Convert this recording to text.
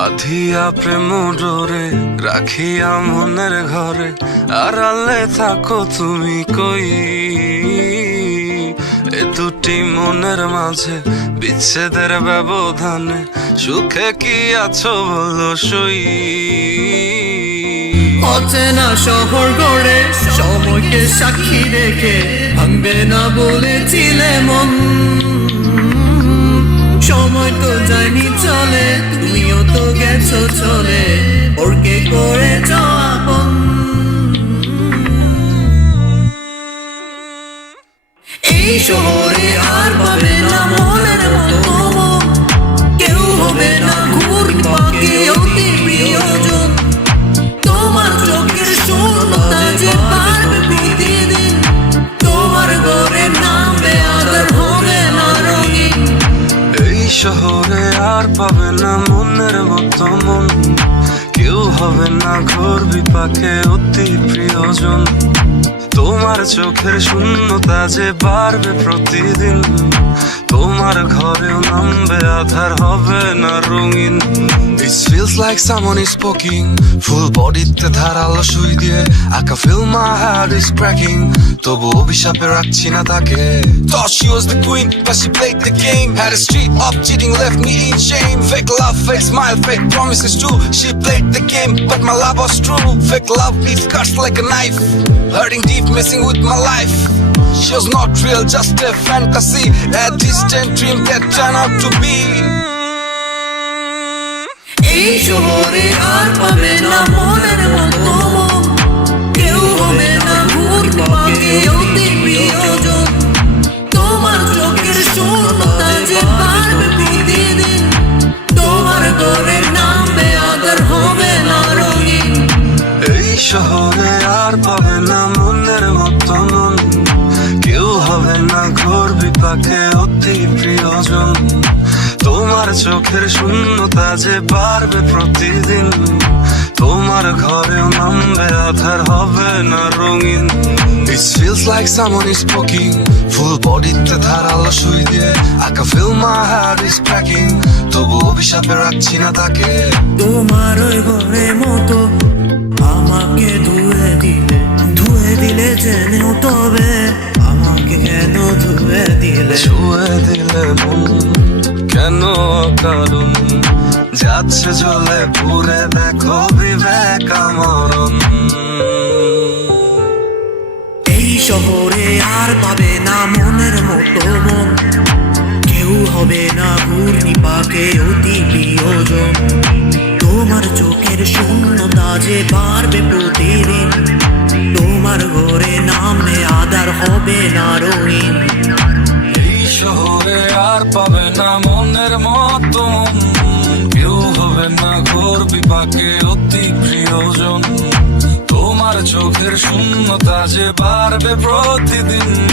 বাঁধিয়া প্রেম ডোরে, রাখিয়া মনের ঘরে, আড়ালে থাকো তুমি কই? এ দুটি মনের মাঝে বিচ্ছেদের ব্যবধানে সুখে কি আছো বলো সই? অচেনা শহর গড়ে, সময়কে সাক্ষী রেখে, ভাঙবে না বলেছিলে মন সময় তো যায়নি চলে, তুমিও তো গেছো চলে, ওরকে করে এই শহরে আর পাবে না শহরে আর পাবে না মনের মতো মন। কেউ হবে না ঘর বিপাকে অতি প্রিয়জন। তোমার চোখের শূন্যতা যে বাড়বে প্রতিদিন তোমার ঘরেও নামবে আধার হবে না রঙিন It feels like someone is poking Full বডিতে ধারালো সুই দিয়ে I can feel my heart is cracking তবু অভিশাপে রাখছি না তাকে Thought she was the queen but she played the game Had a street up cheating left me in shame Fake love, fake smile, fake promises too She played the game but my love was true Fake love leaves cuts like a knife Hurting deep, messing with my life. She was not real, just a fantasy. A distant dream that turned out to be. এই শহরে আর পাবে না মনের মতো মন কেউ হবে না ঘুর পাকে অতি প্রিয়জন। তোমার চোখের শূন্যতা যে পারবে প্রতিদিন। তোমার ঘরে নামবে আদর হবে না রঙিন। এই শহরে না ঘোর বিপাকে অতি প্রিয়জন। তোমার চোখের শূন্যতা যে বাড়বে প্রতিদিন, তোমার ঘরেও নামবে, আধার হবে না রঙিন। It feels like someone is poking Full বডিতে ধারালো সুই দিয়ে, I can feel my heart is cracking, তবু অভিশাপে রাখছি না তাকে। তোমার ওই ঘরে মতো আমাকে ধুয়ে দিলে ছুঁয়ে দিলে মন কেন কারণ যাচ্ছে চলে পুরে দেখো বিবেক আমরণ। এই শহরে আর পাবে না মনের মতো মন। কেউ হবে না ঘূর্ণি পাকে অতি প্রিয়জন। তোমার চোখের শূন্যতা যে পারবে প্রতিদিন। তোমার ঘরে নামে আদার হবে না রঙিন। বিপাকে অতি প্রিয়জন। তোমার চোখের শূন্যতা যে বাড়বে প্রতিদিন।